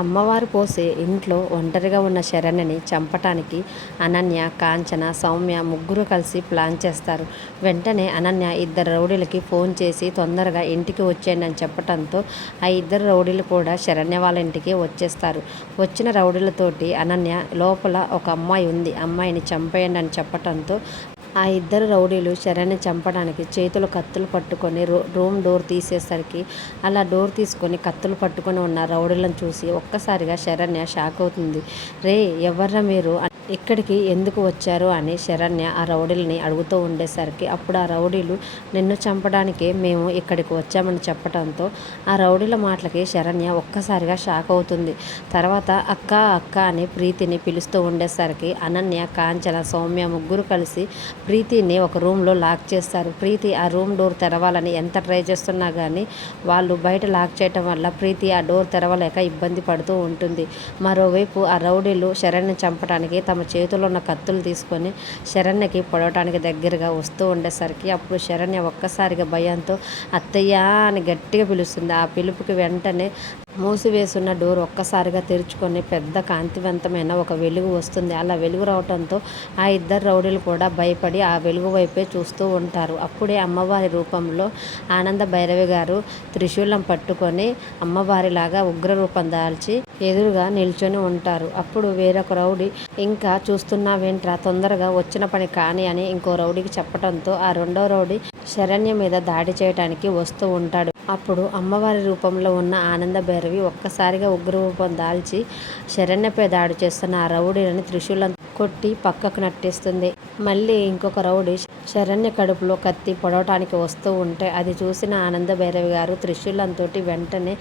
అమ్మవారు పోసే ఇంట్లో ఒంటరిగా ఉన్న శరణ్యని చంపటానికి అనన్య, కాంచన, సౌమ్య ముగ్గురు కలిసి ప్లాన్ చేస్తారు. వెంటనే అనన్య ఇద్దరు రౌడీలకి ఫోన్ చేసి తొందరగా ఇంటికి వచ్చేయండి అని చెప్పటంతో ఆ ఇద్దరు రౌడీలు కూడా శరణ్య వాళ్ళ ఇంటికి వచ్చేస్తారు. వచ్చిన రౌడీలతోటి అనన్య లోపల ఒక అమ్మాయి ఉంది, అమ్మాయిని చంపేయండి అని చెప్పటంతో ఆ ఇద్దరు రౌడీలు శరణ్యని చంపడానికి చేతులు కత్తులు పట్టుకొని రూమ్ డోర్ తీసేసరికి అలా డోర్ తీసుకొని కత్తులు పట్టుకొని ఉన్న రౌడీలను చూసి ఒక్కసారిగా శరణ్య షాక్ అవుతుంది. రే, ఎవర్రా మీరు, ఇక్కడికి ఎందుకు వచ్చారు అని శరణ్య ఆ రౌడీలని అడుగుతూ ఉండేసరికి అప్పుడు ఆ రౌడీలు నిన్ను చంపడానికే మేము ఇక్కడికి వచ్చామని చెప్పడంతో ఆ రౌడీల మాటలకి శరణ్య ఒక్కసారిగా షాక్ అవుతుంది. తర్వాత అక్క అక్క అని ప్రీతిని పిలుస్తూ ఉండేసరికి అనన్య, కాంచన, సౌమ్య ముగ్గురు కలిసి ప్రీతిని ఒక రూమ్లో లాక్ చేస్తారు. ప్రీతి ఆ రూమ్ డోర్ తెరవాలని ఎంత ట్రై చేస్తున్నా కానీ వాళ్ళు బయట లాక్ చేయటం వల్ల ప్రీతి ఆ డోర్ తెరవలేక ఇబ్బంది పడుతూ ఉంటుంది. మరోవైపు ఆ రౌడీలు శరణ్యని చంపడానికి తమ చేతిలో ఉన్న కత్తులు తీసుకొని శరణ్యకి పొడవటానికి దగ్గరగా వస్తూ ఉండేసరికి అప్పుడు శరణ్య ఒక్కసారిగా భయంతో అత్తయ్య అని గట్టిగా పిలుస్తుంది. ఆ పిలుపుకి వెంటనే మూసివేసున్న డోర్ ఒక్కసారిగా తెరుచుకొని పెద్ద కాంతివంతమైన ఒక వెలుగు వస్తుంది. అలా వెలుగు రావడంతో ఆ ఇద్దరు రౌడీలు కూడా భయపడి ఆ వెలుగు వైపే చూస్తూ ఉంటారు. అప్పుడే అమ్మవారి రూపంలో ఆనంద భైరవి గారు త్రిశూలం పట్టుకొని అమ్మవారిలాగా ఉగ్ర రూపం దాల్చి ఎదురుగా నిల్చొని ఉంటారు. అప్పుడు వేరొక రౌడీ ఇంకా చూస్తున్నావేంట్రా, తొందరగా వచ్చిన పని కాని అని ఇంకో రౌడీకి చెప్పడంతో ఆ రెండో రౌడీ శరణ్య మీద దాడి చేయడానికి వస్తూ ఉంటాడు. అప్పుడు అమ్మవారి రూపంలో ఉన్న ఆనంద భైరవి ఒక్కసారిగా ఉగ్రరూపం దాల్చి శరణ్యపై దాడి చేస్తున్న ఆ రౌడీలను త్రిశూలం కొట్టి పక్కకు నట్టేస్తుంది. మళ్ళీ ఇంకొక రౌడీ శరణ్య కడుపులో కత్తి పొడవటానికి వస్తూ ఉంటే అది చూసిన ఆనంద భైరవి గారు త్రిశూలంతో వెంటనే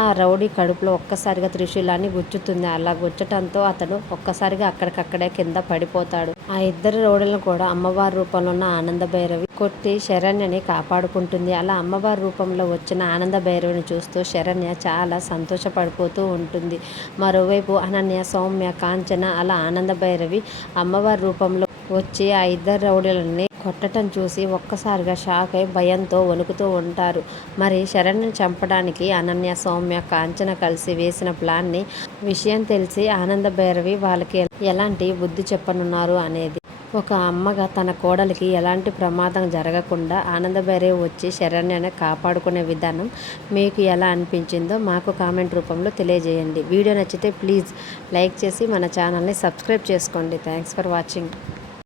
ఆ రౌడీ కడుపులో ఒక్కసారిగా త్రిశూలాన్ని గుచ్చుతుంది. అలా గుచ్చటంతో అతడు ఒక్కసారిగా అక్కడికక్కడే కింద పడిపోతాడు. ఆ ఇద్దరు రౌడీలను కూడా అమ్మవారి రూపంలో ఉన్న ఆనంద భైరవి కొట్టి శరణ్యని కాపాడుకుంటుంది. అలా అమ్మవారి రూపంలో వచ్చిన ఆనంద భైరవిని చూస్తూ శరణ్య చాలా సంతోషపడిపోతూ ఉంటుంది. మరోవైపు అనన్య, సౌమ్య, కాంచన అలా ఆనంద భైరవి అమ్మవారి రూపంలో వచ్చి ఆ ఇద్దరు రౌడీలని కొట్టడం చూసి ఒక్కసారిగా షాక్ అయి భయంతో వణుకుతూ ఉంటారు. మరి శరణ్యని చంపడానికి అనన్య, సౌమ్య, కాంచన కలిసి వేసిన ప్లాన్ని విషయం తెలిసి ఆనంద భైరవి వాళ్ళకి ఎలాంటి బుద్ధి చెప్పనున్నారు అనేది, ఒక అమ్మగా తన కోడలికి ఎలాంటి ప్రమాదం జరగకుండా ఆనంద భైరవి వచ్చి శరణ్యని కాపాడుకునే విధానం మీకు ఎలా అనిపించిందో మాకు కామెంట్ రూపంలో తెలియజేయండి. వీడియో నచ్చితే ప్లీజ్ లైక్ చేసి మన ఛానల్ని సబ్స్క్రైబ్ చేసుకోండి. Thanks for watching.